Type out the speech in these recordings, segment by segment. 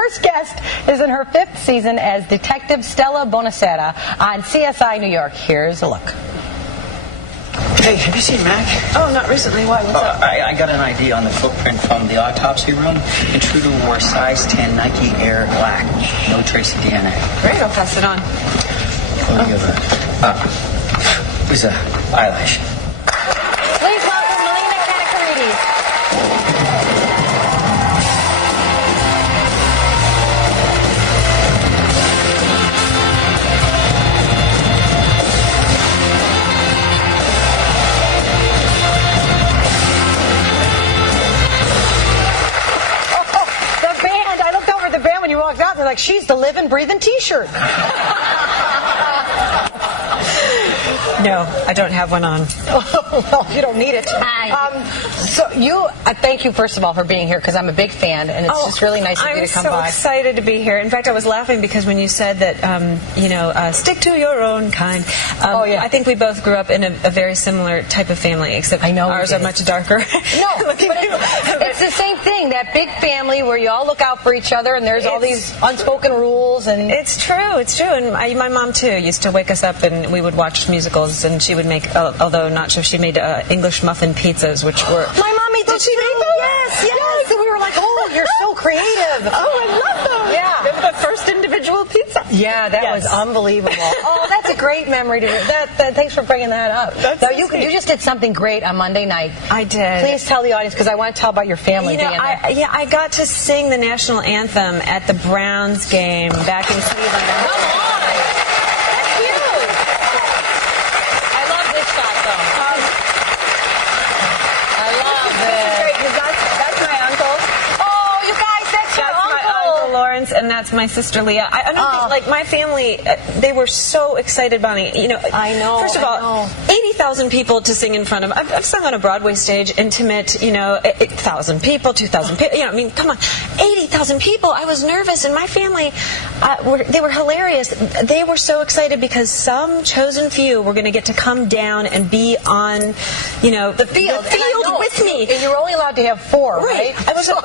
first guest is in her 5th season as Detective Stella Bonacera on CSI New York. Here's a look. Hey, have you seen Mac? Oh, not recently. Why? What's up? I got an ID on the footprint from the autopsy room. Intruder wore size 10 Nike Air black. No trace of DNA. Great, I'll pass it on. Who's a eyelash? Please welcome Melina Kanakaredes. When you walked out, they're like, she's the living, breathing T-shirt. No, I don't have one on. Well, you don't need it. Thank you, first of all, for being here, because I'm a big fan, and it's just really nice of you to come by. I'm so excited to be here. In fact, I was laughing because when you said that, stick to your own kind. I think we both grew up in a very similar type of family, except ours are much darker. No, but it's the same thing, that big family where you all look out for each other, and there's all these unspoken rules. And it's true. And my mom, too, used to wake us up, and we would watch musicals, and she would make, although not sure, she made English muffin pizzas, which were... My mom made those. Did she make those? Yes. And we were like, oh, you're so creative. Oh, I love those. Yeah. They were the first individual pizza. Yeah, that was unbelievable. Oh, that's a great memory. Thanks for bringing that up. You just did something great on Monday night. I did. Please tell the audience, because I want to tell about your family being there. I got to sing the national anthem at the Browns game back in Cleveland. Come on. That's huge. I love this shot, though. I love it. That's my uncle. Oh, you guys, that's your uncle. That's my Uncle Lawrence, and that's my sister Leah. I don't think, like, my family, they were so excited about me. I know. First of all, 80,000 people to sing in front of. I've sung on a Broadway stage, intimate, 1,000 people, 2,000 people. Come on. 80,000 people. I was nervous, and my family, they were hilarious. They were so excited because some chosen few were going to get to come down and be on, the field with me. And you were only allowed to have 4, right? So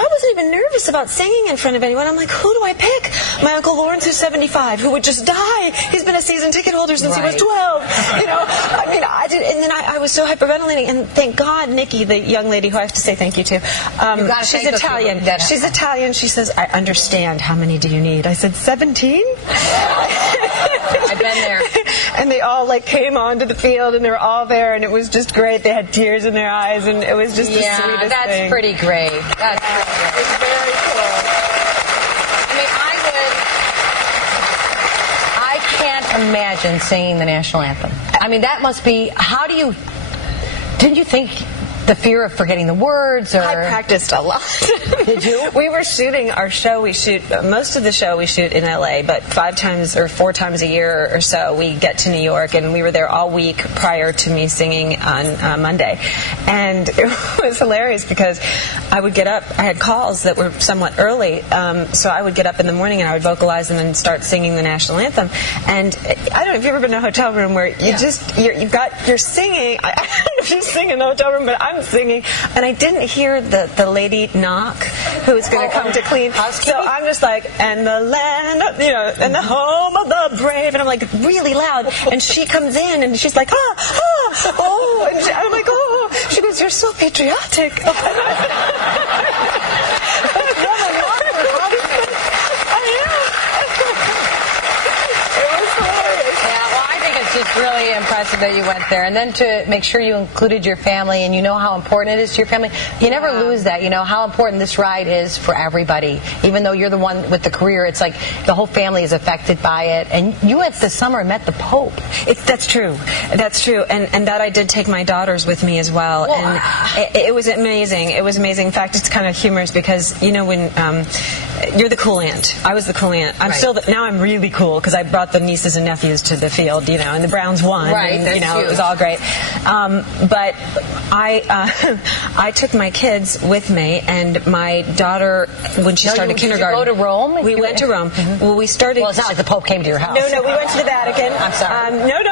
I wasn't even nervous about singing in front of anyone. I'm like, who do I pick? My Uncle Lawrence, who's 75, who would just die. He's been a season ticket holder since he was 12. I did, and then I was so hyperventilating. And thank God, Nikki, the young lady who I have to say thank you to, she's Italian. She's Italian. She says, I understand. How many do you need? I said, 17. I've been there. And they all came onto the field, and they were all there, and it was just great. They had tears in their eyes, and it was just the sweetest thing. Yeah, that's pretty great. That's pretty great. It's very cool. I can't imagine singing the national anthem. That must be, didn't you think the fear of forgetting the words? Or I practiced a lot. Did you? We were shooting our show. Most of the show we shoot in LA, but 5 times or 4 times a year or so we get to New York, and we were there all week prior to me singing on Monday. And it was hilarious because I would get up. I had calls that were somewhat early, so I would get up in the morning and I would vocalize and then start singing the national anthem. And I don't know if you've ever been in a hotel room where you're singing. I don't know if you sing in the hotel room, but I'm singing, and I didn't hear the lady knock who's going to come to clean. So I'm just like, and the land, and the home of the brave, and I'm like really loud, and she comes in and she's like, oh, and I'm like, oh, she goes, you're so patriotic. It's really impressive that you went there, and then to make sure you included your family, and you know how important it is to your family. You never lose that. You know how important this ride is for everybody. Even though you're the one with the career, it's like the whole family is affected by it. And you went this summer and met the Pope. That's true. That's true. And that I did take my daughters with me as well. And it was amazing. It was amazing. In fact, it's kind of humorous because when you're the cool aunt. I was the cool aunt. I'm Right. still now I'm really cool because I brought the nieces and nephews to the field, and the Browns won. Right, and, that's it was huge. all great. But I took my kids with me, and my daughter, when she started kindergarten, Did you go to Rome? We went to Rome. Well, we started. Well, it's not like the Pope came to your house. No, we went to the Vatican. I'm sorry. No.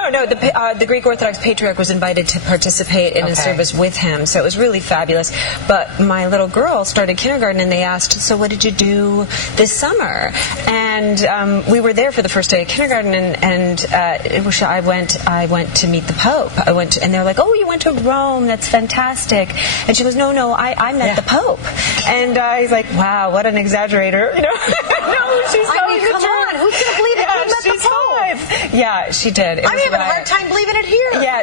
The Greek Orthodox Patriarch was invited to participate in a service with him, so it was really fabulous. But my little girl started kindergarten, and they asked, "So what did you do this summer?" And we were there for the first day of kindergarten, and I went to meet the Pope. And they were like, "Oh, you went to Rome? That's fantastic." And she goes, "No, I met the Pope." And he's like, "Wow, what an exaggerator!" No, she's telling the come truth. on, who's going to believe that you met the she's Pope? 5. Yeah, she did. I'm having a hard time believing it here. Yeah,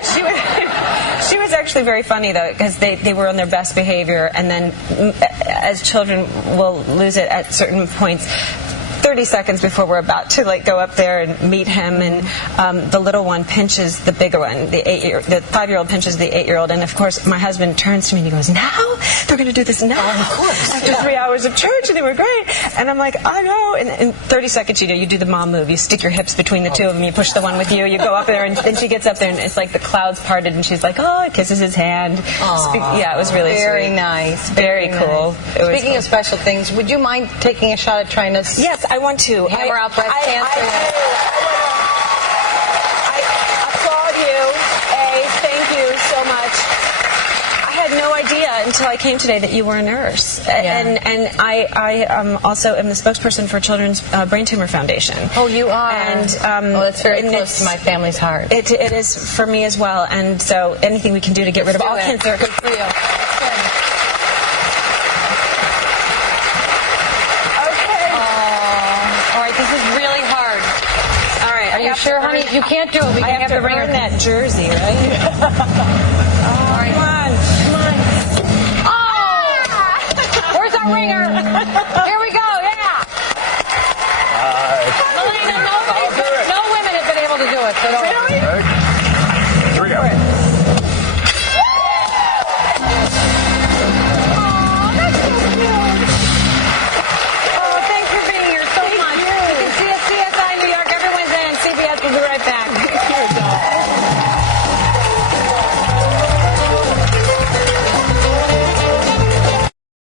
she was actually very funny though, because they were on their best behavior, and then as children will lose it at certain points. 30 seconds before we're about to go up there and meet him, and the little one pinches the bigger one. The 5-year-old pinches the 8-year-old, and of course my husband turns to me and he goes, "Now they're going to do this now." Oh, of course. After 3 hours of church, and they were great. And I'm like, "I know." And in 30 seconds, you do the mom move. You stick your hips between the two of them. You push the one with you. You go up there, and then she gets up there, and it's like the clouds parted, and she's like, "Oh," kisses his hand. Yeah, it was really Very sweet. nice. Very cool. It was Speaking cool. of special things, would you mind taking a shot at trying to Yes, I want to. hammer out breast cancer? I applaud you. Thank you so much. I had no idea until I came today that you were a nurse. And I also am the spokesperson for Children's Brain Tumor Foundation. Oh, you are. And that's very and close to my family's heart. It is for me as well. And so anything we can do to get rid of all cancer. Good for you. Are you sure, honey? If you can't do it, we I can have to bring her earn that jersey, right? All right. Come on. Oh! Where's our ringer?